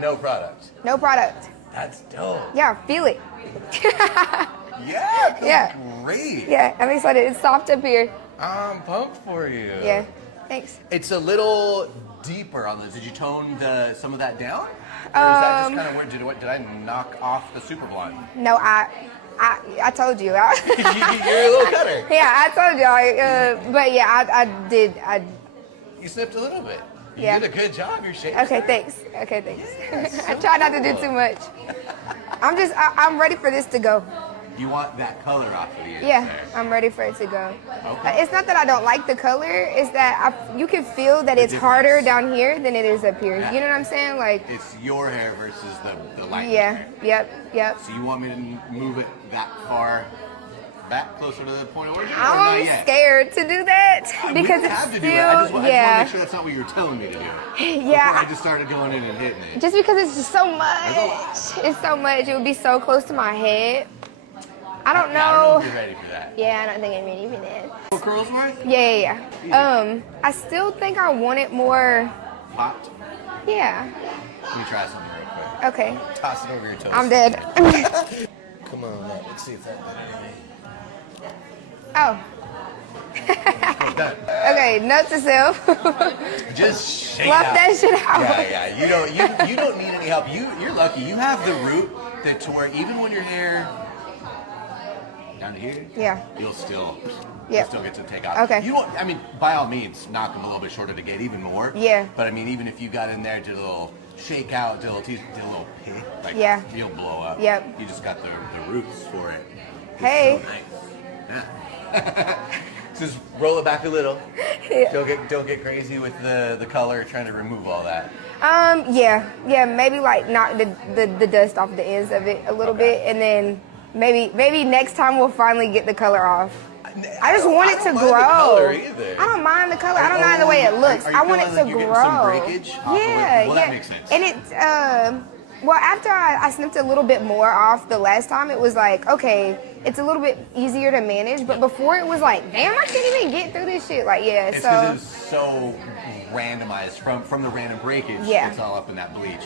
no product. No product. That's dope. Yeah, feel it. Yeah, it feels Yeah. great. Yeah, I'm excited. It's soft up here. I'm pumped for you. Yeah, thanks. It's a little deeper on this. Did you tone some of that down? Or is that just kind of weird? Did I knock off the super blonde? No, I told you. You're a little cutter. Yeah, I told you. But yeah, I did. You snipped a little bit. You Yeah. did a good job. Your shape. Okay, thanks. Okay, thanks. Yeah, I try not to do too much. I'm ready for this to go. You want that color off of you. Yeah, I'm ready for it to go. Okay. It's not that I don't like the color. It's that you can feel that it's difference. harder down here than it is up here. Yeah. You know what I'm saying? Like. It's your hair versus the light. Yeah. Yep. So you want me to move it that far back, closer to the point of origin? I'm scared to do that because we it's have to still. do it. I just want to yeah. make sure that's not what you were telling me to do. Yeah. Before I just started going in and hitting it. Just because it's just so much. It's so much. It would be so close to my head. I don't know. I don't know if you're ready for that. Yeah, I don't think I'm ready for that. What curls worth? Yeah. I still think I want it more. Popped. Yeah. Let me try something real quick. Okay. Toss it over your toes. I'm dead. Come on, let's see if that did anything. Oh. Oh, done. Okay, note to self. Just shake Fluff it out. that shit out. Yeah. You don't need any help. You're lucky. You have the root that to where even when your hair down to here, Yeah. you'll still Yep. get to take off. Okay. You don't. I mean, by all means, knock them a little bit shorter to get even more. Yeah. But I mean, even if you got in there, did a little shake out, did a little pee, like Yeah. you'll blow up. Yep. You just got the roots for it. It's Hey. so nice. Yeah. Just roll it back a little. Yeah. Don't get crazy with the color, trying to remove all that. Yeah, maybe like knock the dust off the ends of it a little bit, and then maybe next time we'll finally get the color off. I just want it to grow. I don't mind the color. I don't mind the way it looks. I want it to grow. Some breakage off of it? Yeah, Well, that makes sense. And it, well, after I snipped a little bit more off the last time, it was like, okay, it's a little bit easier to manage. But before it was like, damn, I can't even get through this shit. Like, yeah, It's because it was so randomized from the random breakage. Yeah. It's all up in that bleach.